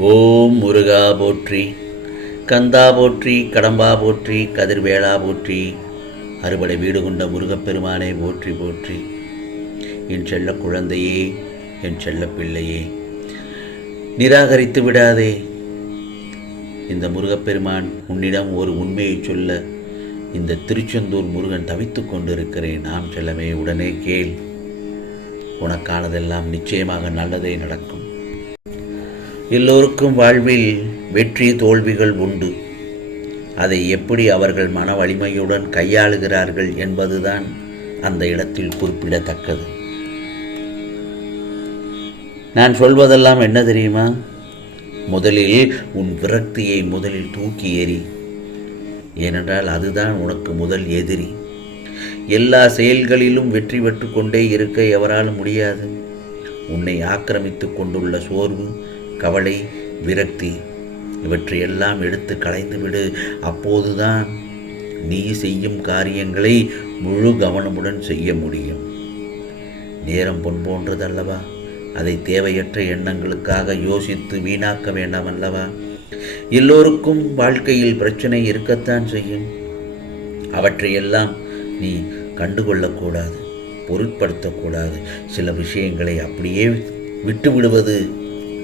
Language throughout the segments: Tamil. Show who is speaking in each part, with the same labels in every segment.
Speaker 1: ஓம் முருகா போற்றி கந்தா போற்றி கடம்பா போற்றி கதிர்வேளா போற்றி அறுபடை வீடு கொண்ட முருகப்பெருமானை போற்றி போற்றி. என் செல்ல குழந்தையே என் செல்ல பிள்ளையே நிராகரித்து விடாதே. இந்த முருகப்பெருமான் உன்னிடம் ஒரு உண்மையை சொல்ல இந்த திருச்செந்தூர் முருகன் தவித்துக் கொண்டிருக்கிறேன். நாம் செல்லமே உடனே கேள். உனக்கானதெல்லாம் நிச்சயமாக நல்லதே நடக்கும். எல்லோருக்கும் வாழ்வில் வெற்றி தோல்விகள் உண்டு. அதை எப்படி அவர்கள் மன வலிமையுடன் கையாளுகிறார்கள் என்பதுதான் அந்த இடத்தில் குறிப்பிடத்தக்கது. நான் சொல்வதெல்லாம் என்ன தெரியுமா? முதலில் உன் விரக்தியை முதலில் தூக்கி எறி. ஏனென்றால் அதுதான் உனக்கு முதல் எதிரி. எல்லா செயல்களிலும் வெற்றி பெற்று கொண்டே இருக்க எவராலும் முடியாது. உன்னை ஆக்கிரமித்து கொண்டுள்ள சோர்வு கவலை விரக்தி இவற்றையெல்லாம் எடுத்து களைந்துவிடு. அப்போதுதான் நீ செய்யும் காரியங்களை முழு கவனமுடன் செய்ய முடியும். நேரம் பொன் போன்றது அல்லவா அதை தேவையற்ற எண்ணங்களுக்காக யோசித்து வீணாக்க வேண்டாம் அல்லவா எல்லோருக்கும் வாழ்க்கையில் பிரச்சனை இருக்கத்தான் செய்யும். அவற்றையெல்லாம் நீ கண்டுகொள்ளக்கூடாது பொருட்படுத்தக்கூடாது. சில விஷயங்களை அப்படியே விட்டுவிடுவது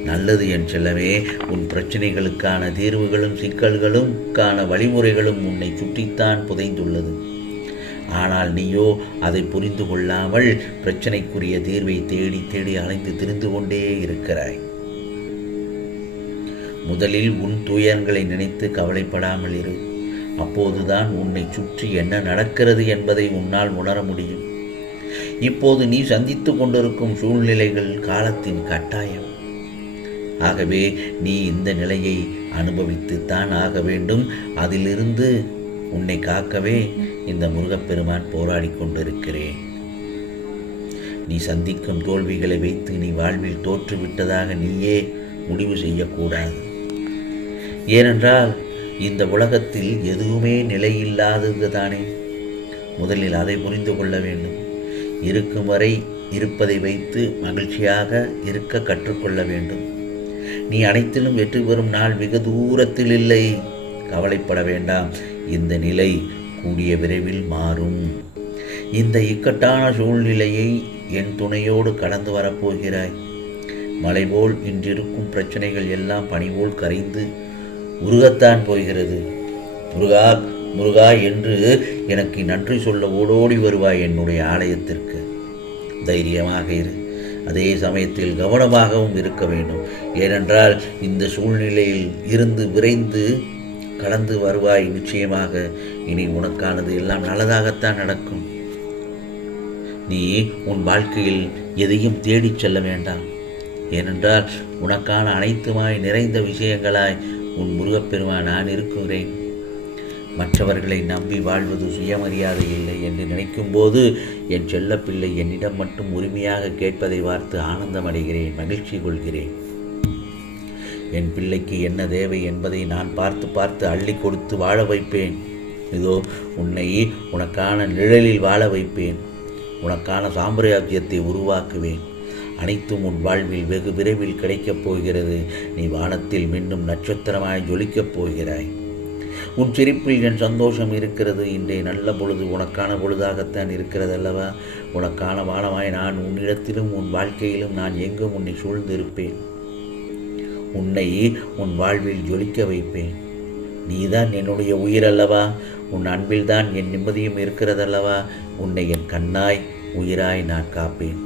Speaker 1: நல்லது என் செல்லவே உன் பிரச்சனைகளுக்கான தீர்வுகளும் சிக்கல்களுக்கான வழிமுறைகளும் உன்னை சுற்றித்தான் புதைந்துள்ளது. ஆனால் நீயோ அதை புரிந்து கொள்ளாமல் பிரச்சனைக்குரிய தீர்வை தேடி தேடி அலைந்து திரிந்து கொண்டே இருக்கிறாய். முதலில் உன் துயரங்களை நினைத்து கவலைப்படாமல் இரு. அப்போதுதான் உன்னை சுற்றி என்ன நடக்கிறது என்பதை உன்னால் உணர முடியும். இப்போது நீ சந்தித்து கொண்டிருக்கும் சூழ்நிலைகள் காலத்தின் கட்டாயம். ஆகவே நீ இந்த நிலையை அனுபவித்துத்தான் ஆக வேண்டும். அதிலிருந்து உன்னை காக்கவே இந்த முருகப்பெருமான் போராடி கொண்டிருக்கிறேன். நீ சந்திக்கும் தோல்விகளை வைத்து நீ வாழ்வில் தோற்றுவிட்டதாக நீயே முடிவு செய்யக்கூடாது. ஏனென்றால் இந்த உலகத்தில் எதுவுமே நிலையில்லாதது தானே. முதலில் அதை புரிந்து கொள்ள வேண்டும். இருக்கும் வரை இருப்பதை வைத்து மகிழ்ச்சியாக இருக்க கற்றுக்கொள்ள வேண்டும். நீ அனைத்திலும் வெற்றி பெறும் நாள் மிக தூரத்தில் இல்லை. கவலைப்பட வேண்டாம். இந்த நிலை கூடிய விரைவில் மாறும். இந்த இக்கட்டான சூழ்நிலையை என் துணையோடு கடந்து வரப்போகிறாய். மலை போல் இன்றிருக்கும் பிரச்சனைகள் எல்லாம் பனிபோல் கரைந்து உருகத்தான் போகிறது. முருகா முருகா என்று எனக்கு நன்றி சொல்ல ஓடோடி வருவாய் என்னுடைய ஆலயத்திற்கு. தைரியமாக இரு. அதே சமயத்தில் கவனமாகவும் இருக்க வேண்டும். ஏனென்றால் இந்த சூழ்நிலையில் இருந்து விரைந்து கடந்து வருவாய் நிச்சயமாக. இனி உனக்கானது எல்லாம் நல்லதாகத்தான் நடக்கும். நீ உன் வாழ்க்கையில் எதையும் தேடிச் செல்ல வேண்டாம். ஏனென்றால் உனக்கான அனைத்துமாய் நிறைந்த விஷயங்களாய் உன் முருகப்பெருமான் நான் இருக்கிறேன். மற்றவர்களை நம்பி வாழ்வது சுயமரியாதை இல்லை என்று நினைக்கும்போது என் செல்லப்பிள்ளை என்னிடம் மட்டும் உரிமையாக கேட்பதை பார்த்து ஆனந்தம் அடைகிறேன் மகிழ்ச்சி கொள்கிறேன். என் பிள்ளைக்கு என்ன தேவை என்பதை நான் பார்த்து பார்த்து அள்ளி கொடுத்து வாழ வைப்பேன். இதோ உன்னை உனக்கான நிழலில் வாழ வைப்பேன். உனக்கான சாம்ராஜ்யத்தை உருவாக்குவேன். அனைத்தும் உன் வாழ்வில் வெகு விரைவில் கிடைக்கப் போகிறது. நீ வானத்தில் மீண்டும் நட்சத்திரமாய் ஜொலிக்கப் போகிறாய். உன் சிரிப்பில் என் சந்தோஷம் இருக்கிறது. இன்றைய நல்ல பொழுது உனக்கான பொழுதாகத்தான் இருக்கிறது அல்லவா உனக்கான வானமாய் நான் உன்னிடத்திலும் உன் வாழ்க்கையிலும் நான் எங்கும் உன்னை சூழ்ந்திருப்பேன். உன்னை உன் வாழ்வில் ஜொலிக்க வைப்பேன். நீதான் என்னுடைய உயிர் அல்லவா உன் அன்பில்தான் என் நிம்மதியும் இருக்கிறதல்லவா? உன்னை என் கண்ணாய் உயிராய் நான் காப்பேன்.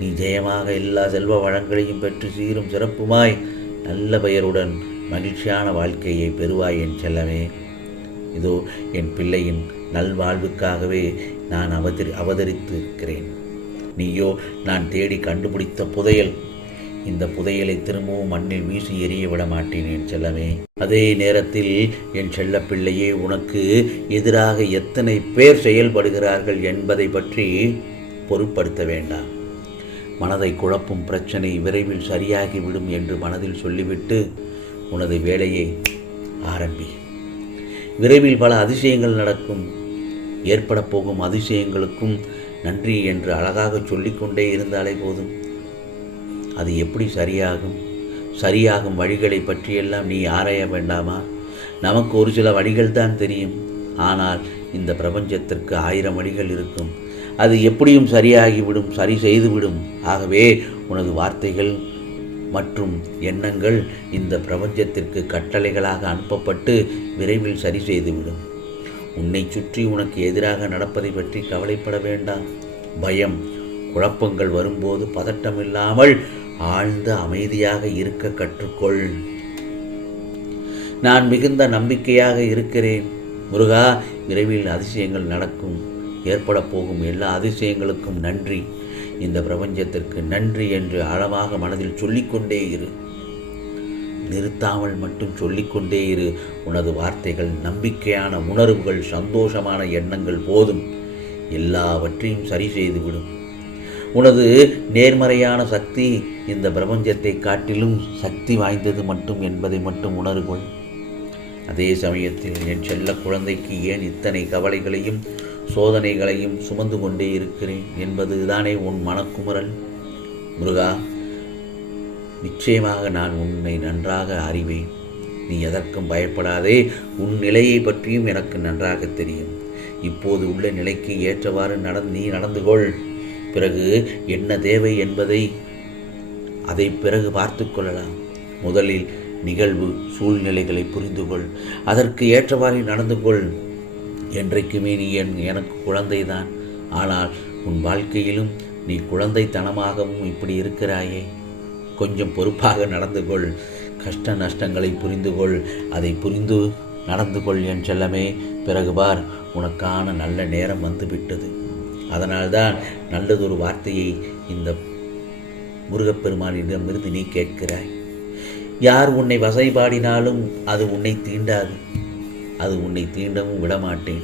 Speaker 1: நீ ஜெயமாக எல்லா செல்வ வளங்களையும் பெற்று சீரும் சிறப்புமாய் நல்ல பெயருடன் மகிழ்ச்சியான வாழ்க்கையை பெறுவாய் என் செல்லமே. இதோ என் பிள்ளையின் நல்வாழ்வுக்காகவே நான் அவதரி அவதரித்திருக்கிறேன். நீயோ நான் தேடி கண்டுபிடித்த புதையல். இந்த புதையலை திரும்பவும் மண்ணில் வீசி எறிய விட மாட்டேன் என் செல்லமே. அதே நேரத்தில் என் செல்ல பிள்ளையே உனக்கு எதிராக எத்தனை பேர் செயல்படுகிறார்கள் என்பதை பற்றி பொருட்படுத்த வேண்டாம். மனதை குழப்பும் பிரச்சனை விரைவில் சரியாகிவிடும் என்று மனதில் சொல்லிவிட்டு உனது வேலையை ஆரம்பி. விரைவில் பல அதிசயங்கள் நடக்கும். ஏற்பட போகும் அதிசயங்களுக்கும் நன்றி என்று அழகாக சொல்லிக்கொண்டே இருந்தாலே போதும். அது எப்படி சரியாகும்? சரியாகும் வழிகளை பற்றியெல்லாம் நீ ஆராய வேண்டாமா? நமக்கு ஒரு சில வழிகள் தான் தெரியும். ஆனால் இந்த பிரபஞ்சத்திற்கு ஆயிரம் வழிகள் இருக்கும். அது எப்படியும் சரியாகிவிடும் சரி செய்துவிடும். ஆகவே உனது வார்த்தைகள் மற்றும் எண்ணங்கள் இந்த பிரபஞ்சத்திற்கு கட்டளைகளாக அனுப்பப்பட்டு விரைவில் சரி செய்துவிடும். உன்னை சுற்றி உனக்கு எதிராக நடப்பதை பற்றி கவலைப்பட வேண்டாம். பயம் குழப்பங்கள் வரும்போது பதட்டமில்லாமல் ஆழ்ந்த அமைதியாக இருக்க கற்றுக்கொள். நான் மிகுந்த நம்பிக்கையாக இருக்கிறேன். முருகா விரைவில் அதிசயங்கள் நடக்கும். ஏற்பட போகும் எல்லா அதிசயங்களுக்கும் நன்றி. இந்த பிரபஞ்சத்திற்கு நன்றி என்று ஆழமாக மனதில் சொல்லிக்கொண்டே இரு. நிறுத்தாமல் மட்டும் சொல்லிக்கொண்டே இரு. உனது வார்த்தைகள் நம்பிக்கையான உணர்வுகள் சந்தோஷமான எண்ணங்கள் போதும். எல்லாவற்றையும் சரி செய்துவிடும் உனது நேர்மறையான சக்தி இந்த பிரபஞ்சத்தை காட்டிலும் சக்தி வாய்ந்தது மட்டும் என்பதை மட்டும் உணர்கொள். அதே சமயத்தில் என் செல்ல குழந்தைக்கு ஏன் இத்தனை கவலைகளையும் சோதனைகளையும் சுமந்து கொண்டே இருக்கிறேன் என்பது தானே உன் மனக்குமுறல்? முருகா நிச்சயமாக நான் உன்னை நன்றாக அறிவேன். நீ எதற்கும் பயப்படாதே. உன் நிலையை பற்றியும் எனக்கு நன்றாக தெரியும். இப்போது உள்ள நிலைக்கு ஏற்றவாறு நடந்து நீ நடந்து கொள் பிறகு என்ன தேவை என்பதை அதை பிறகு பார்த்து கொள்ளலாம். முதலில் நிகழ்வு சூழ்நிலைகளை புரிந்து கொள் அதற்கு ஏற்றவாறு நடந்து கொள் என்றைக்குமே நீ என் எனக்கு குழந்தைதான். ஆனால் உன் வாழ்க்கையிலும் நீ குழந்தைத்தனமாகவும் இப்படி இருக்கிறாயே. கொஞ்சம் பொறுப்பாக நடந்து கொள் கஷ்ட நஷ்டங்களை புரிந்து கொள் அதை புரிந்து நடந்து கொள் என் செல்லமே. பிறகு பார் உனக்கான நல்ல நேரம் வந்துவிட்டது. அதனால்தான் நல்லதொரு வார்த்தையை இந்த முருகப்பெருமானிடமிருந்து நீ கேட்கிறாய். யார் உன்னை வசைபாடினாலும் அது உன்னை தீண்டாது. அது உன்னை தீண்டவும் விடமாட்டேன்.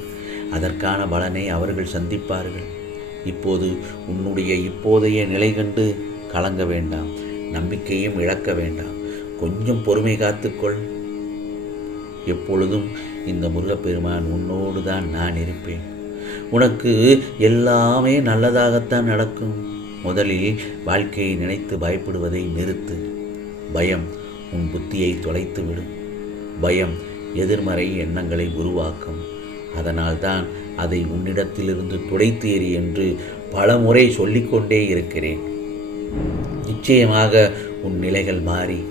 Speaker 1: அதற்கான பலனை அவர்கள் சந்திப்பார்கள். இப்போது உன்னுடைய இப்போதைய நிலை கண்டு கலங்க வேண்டாம். நம்பிக்கையும் இழக்க வேண்டாம். கொஞ்சம் பொறுமை காத்துக்கொள். எப்பொழுதும் இந்த முருகப்பெருமான் உன்னோடு தான் நான் இருப்பேன். உனக்கு எல்லாமே நல்லதாகத்தான் நடக்கும். முதலில் வாழ்க்கையை நினைத்து பயப்படுவதை நிறுத்து. பயம் உன் புத்தியை தொலைத்து விடும் பயம் எதிர்மறை எண்ணங்களை உருவாக்கும். அதனால்தான் அதை உன்னிடத்திலிருந்து துடைத்து எறி என்று பலமுறை சொல்லிக்கொண்டே இருக்கிறேன். நிச்சயமாக உன் நிலைகள் மாறி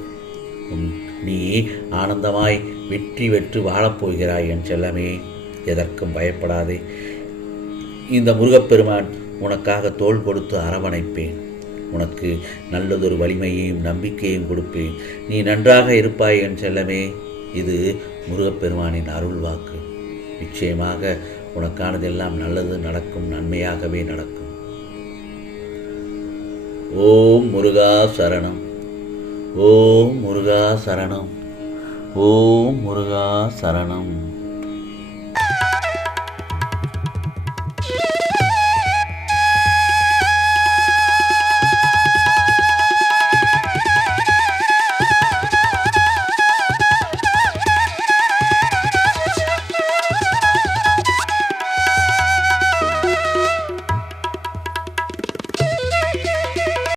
Speaker 1: உன் நீ ஆனந்தமாய் வெற்றி வெற்று வாழப்போகிறாய் என் செல்லமே எதற்கும் பயப்படாதே. இந்த முருகப்பெருமான் உனக்காக தோள் கொடுத்து அரவணைப்பேன். உனக்கு நல்லதொரு வலிமையையும் நம்பிக்கையும் கொடுப்பேன். நீ நன்றாக இருப்பாய் என் செல்லமே. இது முருகப்பெருமானின் அருள் வாக்கு நிச்சயமாக உனக்கானதெல்லாம் நல்லது நடக்கும் நன்மையாகவே நடக்கும். ஓம் முருகா சரணம். ஓம் முருகா சரணம். ஓம் முருகா சரணம்.